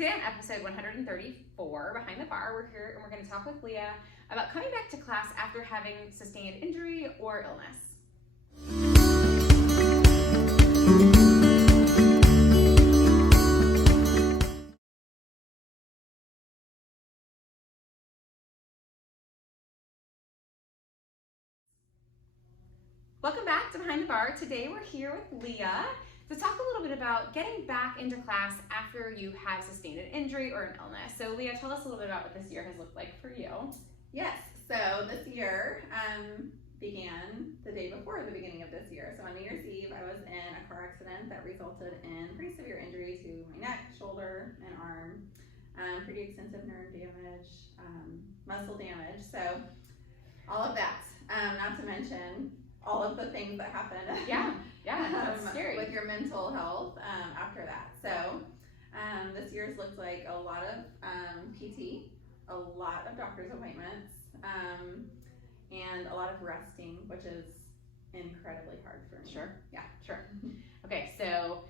Today on episode 134, Behind the Bar, we're here and we're going to talk with Leah about coming back to class after having sustained injury or illness. Welcome back to Behind the Bar. Today we're here with Leah to talk a little bit about getting back into class after you have sustained an injury or an illness. So Leah, tell us a little bit about what this year has looked like for you. Yes, so this year began the day before the beginning of this year. So on New Year's Eve, I was in a car accident that resulted in pretty severe injury to my neck, shoulder, and arm. Pretty extensive nerve damage, muscle damage. So all of that, not to mention all of the things that happen. Yeah, that's scary. With your mental health after that. So this year's looked like a lot of PT, a lot of doctor's appointments, and a lot of resting, which is incredibly hard for me. Sure. Yeah. Sure. Okay, so,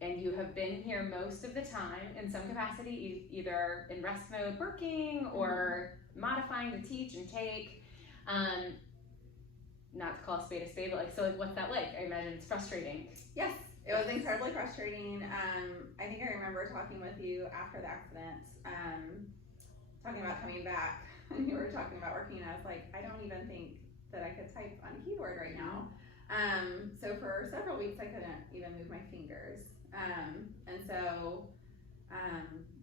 and you have been here most of the time in some capacity, either in rest mode working or modifying to teach and take. Not to call a spade, but so what's that like? I imagine it's frustrating. Yes, it was incredibly frustrating. I think I remember talking with you after the accident, talking about coming back, and you were talking about working, and I was like, I don't even think that I could type on a keyboard right now. So for several weeks, I couldn't even move my fingers. And so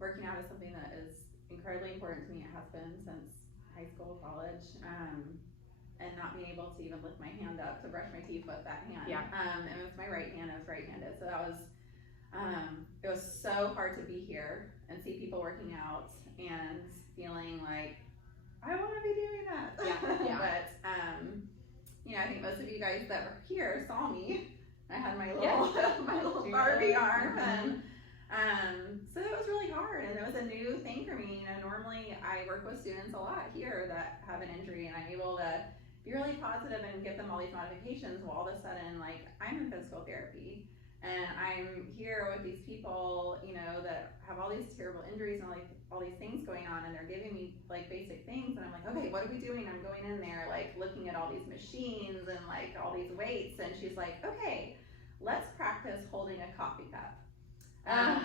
working out is something that is incredibly important to me. It has been since high school, college. And not being able to even lift my hand up to brush my teeth with that hand. Yeah. And it was my right hand, I was right-handed. So that was, it was so hard to be here and see people working out and feeling like, I want to be doing that. Yeah. But, I think most of you guys that were here saw me. I had my little, my little Barbie arm. And so it was really hard, and it was a new thing for me. Normally I work with students a lot here that have an injury, and I'm able to be really positive and give them all these modifications. Well, all of a sudden, I'm in physical therapy, and I'm here with these people, that have all these terrible injuries and all these things going on, and they're giving me basic things, and I'm like, okay, what are we doing? I'm going in there, looking at all these machines and all these weights, and she's like, okay, let's practice holding a coffee cup.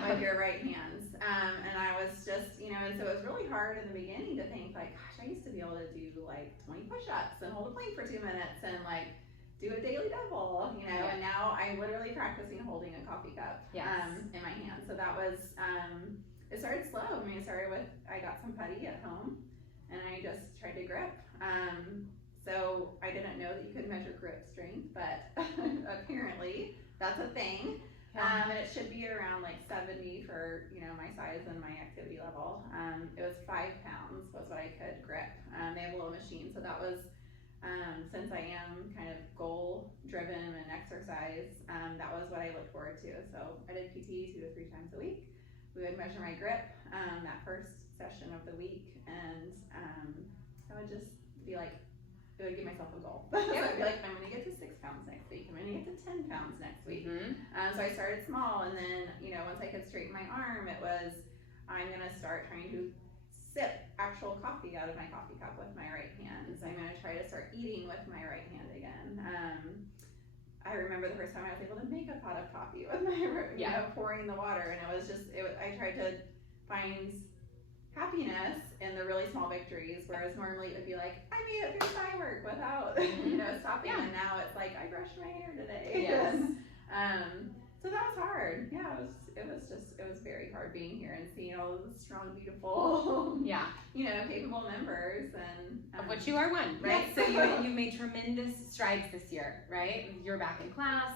With your right hands. And I was just, and so it was really hard in the beginning to think gosh, I used to be able to do 20 push-ups and hold a plank for 2 minutes and do a daily double, and now I'm literally practicing holding a coffee cup in my hand. So that was, it started slow. It started with, I got some putty at home and I just tried to grip. So I didn't know that you could measure grip strength, but apparently that's a thing. And it should be around 70 for my size and my activity level. It was 5 pounds was what I could grip. They have a little machine, so that was since I am kind of goal driven and exercise, that was what I looked forward to. So I did PT 2 to 3 times a week. We would measure my grip that first session of the week, and I would just be I would give myself a goal. So I'd be I'm going to get to 6 pounds next week. I'm going to get to 10 pounds next week. So I started small, and then, once I could straighten my arm, it was, I'm going to start trying to sip actual coffee out of my coffee cup with my right hand. So I'm going to try to start eating with my right hand again. I remember the first time I was able to make a pot of coffee with my, pouring the water, and it was just, I tried to find happiness in the really small victories, whereas normally it would be I made it through firework without stopping, and now it's I brushed my hair today. So that was hard. It was very hard being here and seeing all of the strong, beautiful capable members, and of which you are one, right? So you've made tremendous strides this year, right? You're back in class.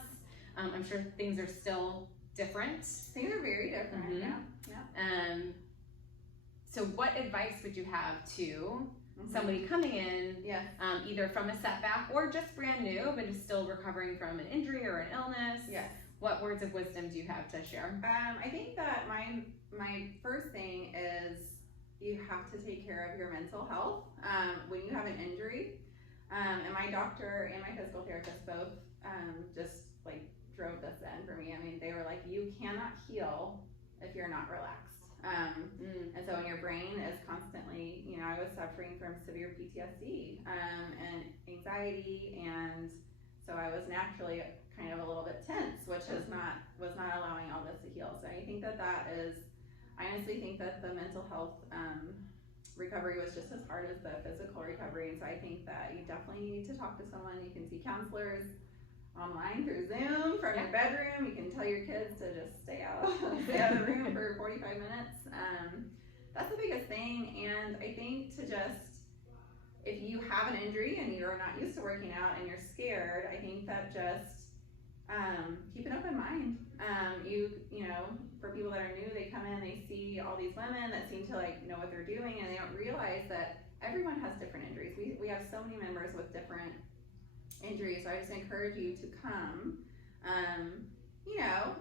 I'm sure things are still different. Things are very different. So what advice would you have to somebody coming in, either from a setback or just brand new, but is still recovering from an injury or an illness? Yes. What words of wisdom do you have to share? I think that my first thing is you have to take care of your mental health when you have an injury. And my doctor and my physical therapist both just drove this in for me. They were you cannot heal if you're not relaxed. And so when your brain is constantly, I was suffering from severe PTSD and anxiety, and so I was naturally kind of a little bit tense, which was not allowing all this to heal. So I think I honestly think that the mental health recovery was just as hard as the physical recovery. And so I think that you definitely need to talk to someone. You can see counselors online through Zoom from your bedroom. You can tell your kids to just stay out of the room for 45 minutes. That's the biggest thing. And I think if you have an injury and you're not used to working out and you're scared, I think that just keep an open mind. For people that are new, they come in, they see all these women that seem to know what they're doing, and they don't realize that everyone has different injuries. We have so many members with different injuries, so I just encourage you to come,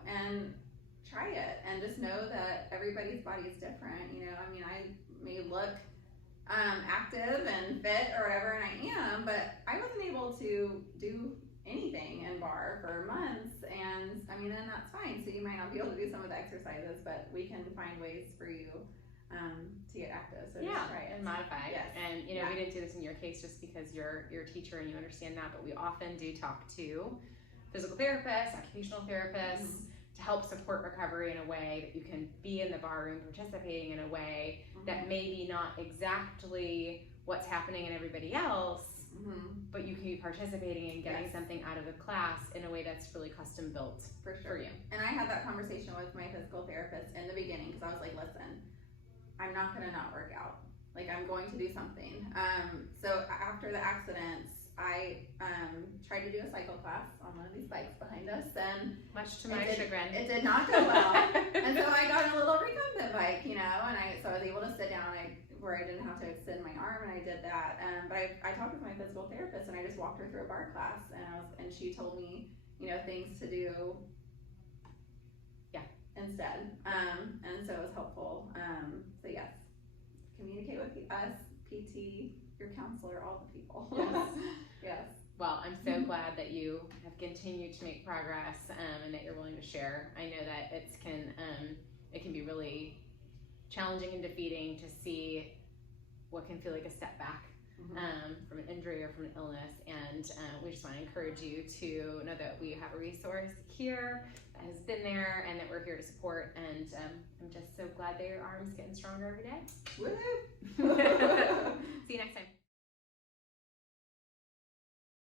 and try it, and just know that everybody's body is different. I may look active and fit or whatever, and I am, but I wasn't able to do anything in Barre for months, and then that's fine. So you might not be able to do some of the exercises, but we can find ways for you to get active. So just try it and modify. Yes. And we didn't do this in your case just because you're a teacher and you understand that, but we often do talk to physical therapists, occupational therapists, to help support recovery in a way that you can be in the bar room participating in a way that maybe not exactly what's happening in everybody else, but you can be participating and getting something out of the class in a way that's really custom built for you. And I had that conversation with my physical therapist in the beginning, because I was like, listen, I'm not going to not work out. I'm going to do something. So after the accidents, I tried to do a cycle class on one of these bikes behind us, and much to my chagrin, it did not go well. And so I got a little recumbent bike, and so I was able to sit down where I didn't have to extend my arm, and I did that. But I talked with my physical therapist, and I just walked her through a bar class, and she told me, things to do instead. And so it was helpful. So yes, communicate with us, PT, your counselor, all the people. Yes. Yes. Well, I'm so glad that you have continued to make progress, and that you're willing to share. I know that it can be really challenging and defeating to see what can feel like a step back from an injury or from an illness, and we just want to encourage you to know that we have a resource here that has been there and that we're here to support, and I'm just so glad that your arm's getting stronger every day. Woohoo! See you next time.